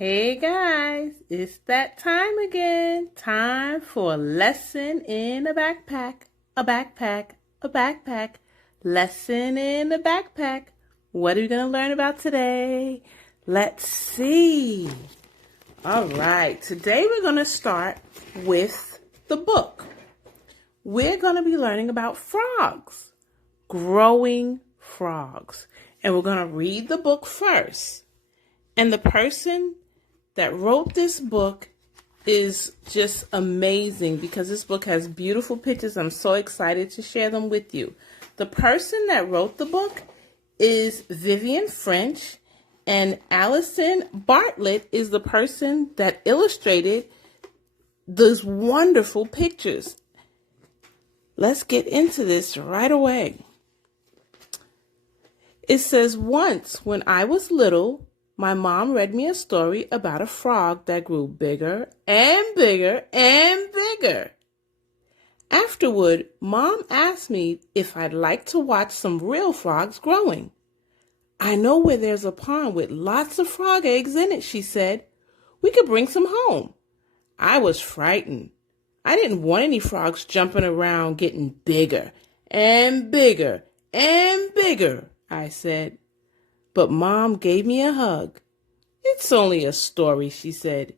Hey guys, it's that time again. Time for a lesson in a backpack, a backpack, a backpack. Lesson in a backpack. What are we going to learn about today? Let's see. All right, today we're going to start with the book. We're going to be learning about frogs, growing frogs. And we're going to read the book first. And the person that wrote this book is just amazing because this book has beautiful pictures. I'm so excited to share them with you. The person that wrote the book is Vivian French, and Allison Bartlett is the person that illustrated those wonderful pictures. Let's get into this right away. It says, once when I was little, my mom read me a story about a frog that grew bigger and bigger and bigger. Afterward, Mom asked me if I'd like to watch some real frogs growing. I know where there's a pond with lots of frog eggs in it, she said. We could bring some home. I was frightened. I didn't want any frogs jumping around getting bigger and bigger and bigger, I said. But Mom gave me a hug. It's only a story, she said.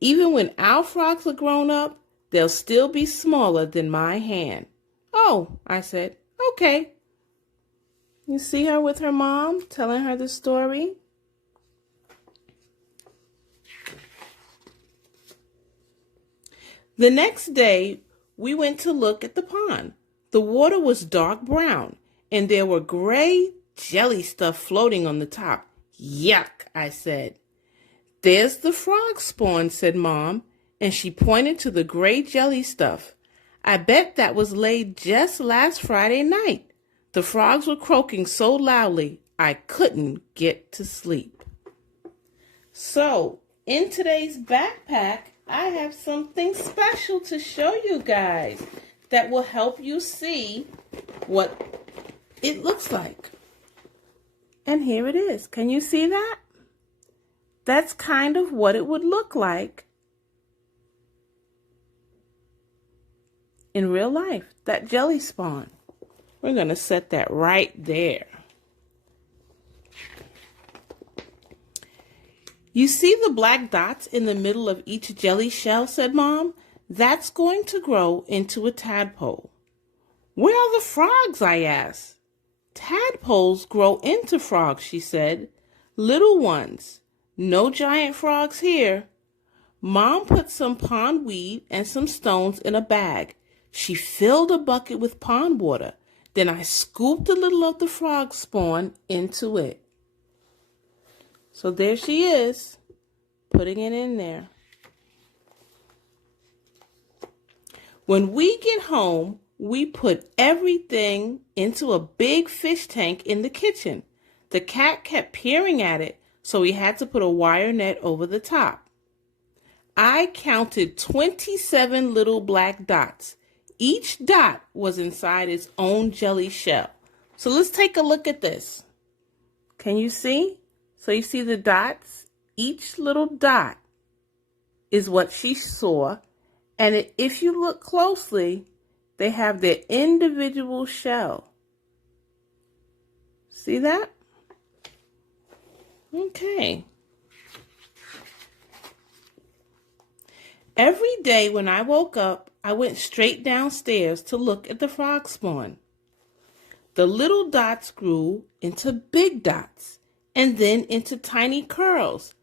Even when our frogs are grown up, they'll still be smaller than my hand. Oh, I said, okay. You see her with her mom telling her the story? The next day, we went to look at the pond. The water was dark brown, and there were gray jelly stuff floating on the top. Yuck, I said. There's the frog spawn, said Mom, and she pointed to the gray jelly stuff. I bet that was laid just last Friday night. The frogs were croaking so loudly, I couldn't get to sleep. So, in today's backpack, I have something special to show you guys that will help you see what it looks like. And here it is. Can you see that? That's kind of what it would look like in real life, that jelly spawn. We're going to set that right there. You see the black dots in the middle of each jelly shell, said Mom? That's going to grow into a tadpole. Where are the frogs? I asked. Tadpoles grow into frogs, she said. Little ones. No giant frogs here. Mom put some pondweed and some stones in a bag. She filled a bucket with pond water. Then I scooped a little of the frog spawn into it. So there she is, putting it in there. When we get home, we put everything into a big fish tank in the kitchen. The cat kept peering at it, so we had to put a wire net over the top. I counted 27 little black dots. Each dot was inside its own jelly shell. So let's take a look at this. Can you see? So you see the dots? Each little dot is what she saw. And if you look closely, they have their individual shell. See that? Okay. Every day when I woke up, I went straight downstairs to look at the frog spawn. The little dots grew into big dots and then into tiny curls.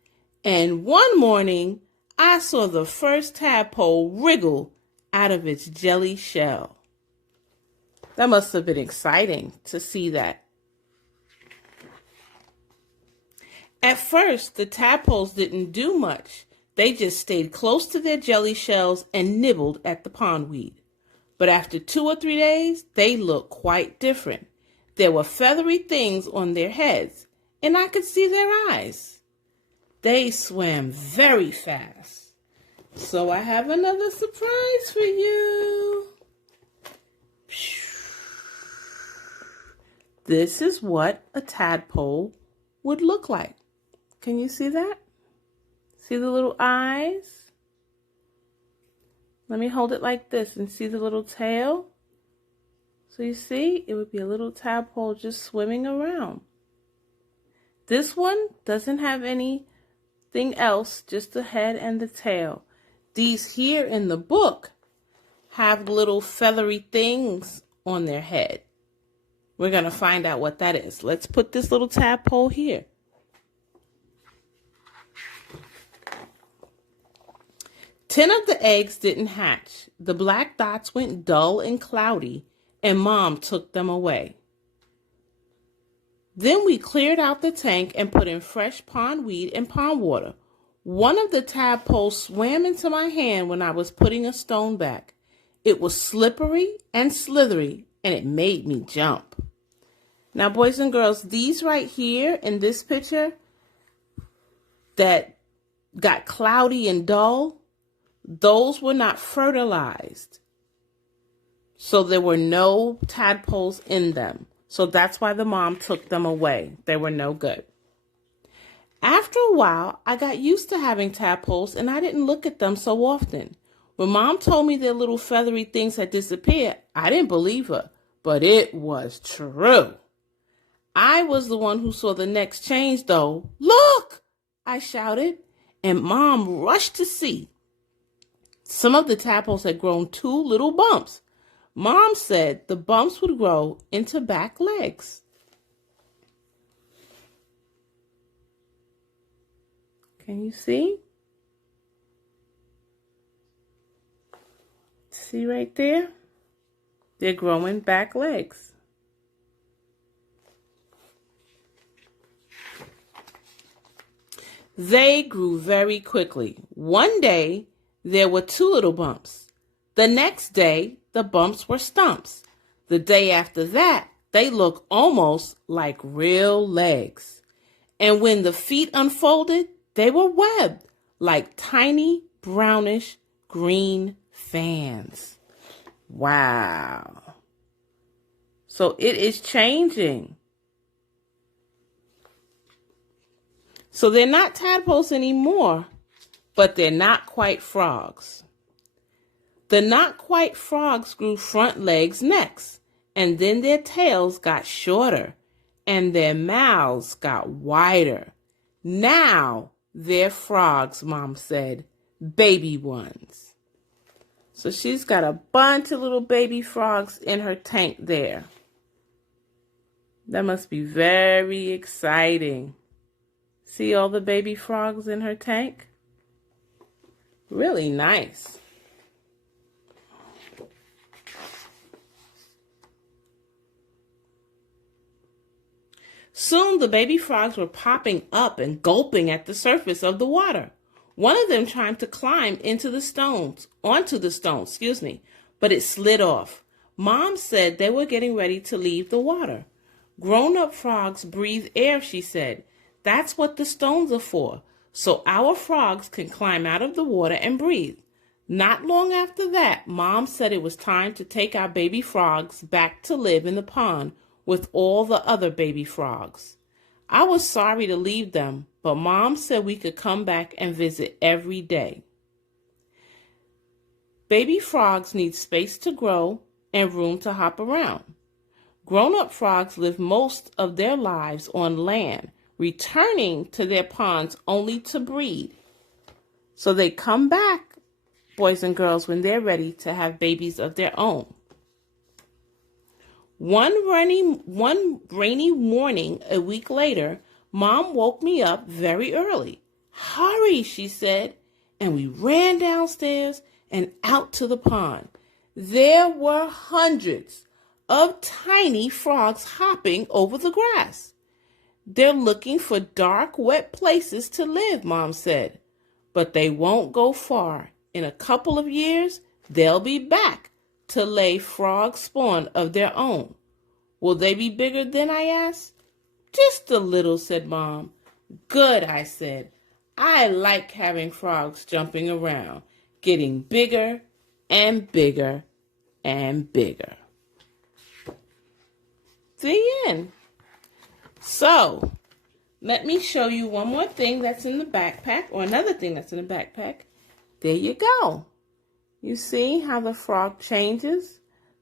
And one morning, I saw the first tadpole wriggle out of its jelly shell. That must have been exciting to see that. At first, the tadpoles didn't do much. They just stayed close to their jelly shells and nibbled at the pondweed. But after 2 or 3 days, they looked quite different. There were feathery things on their heads, and I could see their eyes. They swam very fast. So I have another surprise for you. This is what a tadpole would look like. Can you see that? See the little eyes? Let me hold it like this and see the little tail. So you see, it would be a little tadpole just swimming around. This one doesn't have anything else, just the head and the tail. These here in the book have little feathery things on their head. We're going to find out what that is. Let's put this little tadpole here. Ten of the eggs didn't hatch. The black dots went dull and cloudy, and Mom took them away. Then we cleared out the tank and put in fresh pond weed and pond water. One of the tadpoles swam into my hand when I was putting a stone back. It was slippery and slithery, and it made me jump. Now, boys and girls, these right here in this picture that got cloudy and dull, those were not fertilized. So there were no tadpoles in them. So that's why the mom took them away. They were no good. After a while, I got used to having tadpoles and I didn't look at them so often. When Mom told me their little feathery things had disappeared, I didn't believe her, but it was true. I was the one who saw the next change though. Look, I shouted, and Mom rushed to see. Some of the tadpoles had grown 2 little bumps. Mom said the bumps would grow into back legs. Can you see? See right there? They're growing back legs. They grew very quickly. One day, there were 2 little bumps. The next day, the bumps were stumps. The day after that, they looked almost like real legs. And when the feet unfolded, they were webbed like tiny brownish green fans. Wow. So it is changing. So they're not tadpoles anymore, but they're not quite frogs. The not quite frogs grew front legs next, and then their tails got shorter, and their mouths got wider. Now they're frogs, Mom said, baby ones. So she's got a bunch of little baby frogs in her tank there. That must be very exciting. See all the baby frogs in her tank? Really nice. Soon the baby frogs were popping up and gulping at the surface of the water. One of them tried to climb onto the stones, but it slid off. Mom said they were getting ready to leave the water. Grown-up frogs breathe air, she said. That's what the stones are for, so our frogs can climb out of the water and breathe. Not long after that, Mom said it was time to take our baby frogs back to live in the pond with all the other baby frogs. I was sorry to leave them, but Mom said we could come back and visit every day. Baby frogs need space to grow and room to hop around. Grown-up frogs live most of their lives on land, returning to their ponds only to breed. So they come back, boys and girls, when they're ready to have babies of their own. One rainy morning a week later, Mom woke me up very early. Hurry, she said, and we ran downstairs and out to the pond. There were hundreds of tiny frogs hopping over the grass. They're looking for dark, wet places to live, Mom said. But they won't go far. In a couple of years, they'll be back to lay frog spawn of their own. Will they be bigger then, I asked. Just a little, said Mom. Good, I said. I like having frogs jumping around, getting bigger and bigger and bigger. The end. So, let me show you one more thing that's in the backpack, or another thing that's in the backpack. There you go. You see how the frog changes?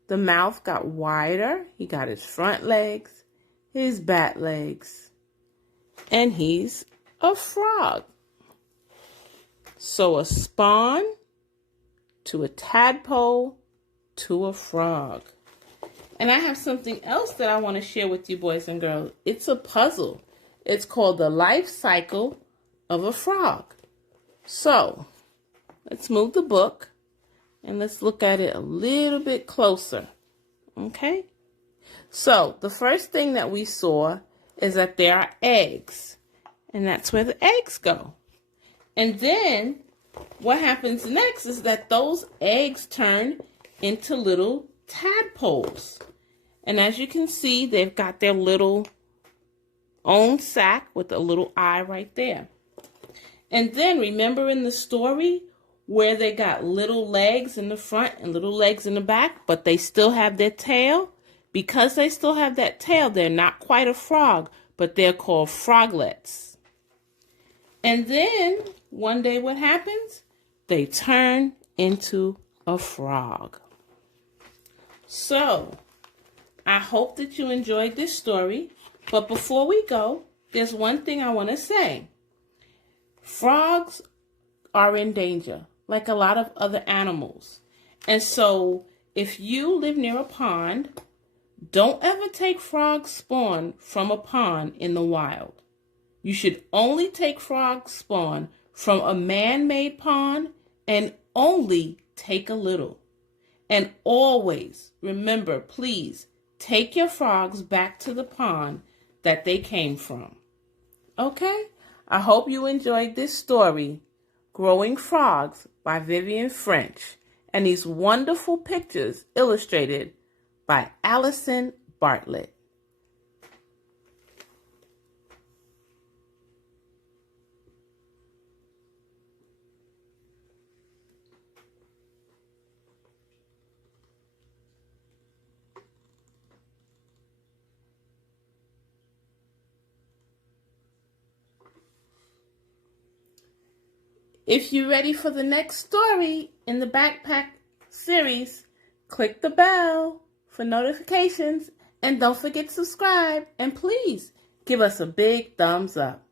The mouth got wider. He got his front legs, his back legs, and he's a frog. So a spawn to a tadpole to a frog. And I have something else that I want to share with you, boys and girls. It's a puzzle. It's called the life cycle of a frog. So let's move the book and let's look at it a little bit closer. Okay? So the first thing that we saw is that there are eggs, and that's where the eggs go. And then what happens next is that those eggs turn into little tadpoles. And as you can see, they've got their little own sack with a little eye right there. And then remember in the story where they got little legs in the front and little legs in the back, but they still have their tail? Because they still have that tail, they're not quite a frog, but they're called froglets. And then one day what happens? They turn into a frog. So I hope that you enjoyed this story. But before we go, there's one thing I want to say. Frogs are in danger, like a lot of other animals. And so if you live near a pond, don't ever take frog spawn from a pond in the wild. You should only take frog spawn from a man-made pond, and only take a little. And always remember, please, take your frogs back to the pond that they came from. Okay? I hope you enjoyed this story, Growing Frogs by Vivian French, and these wonderful pictures illustrated by Allison Bartlett. If you're ready for the next story in the backpack series, click the bell for notifications, and don't forget to subscribe, and please give us a big thumbs up.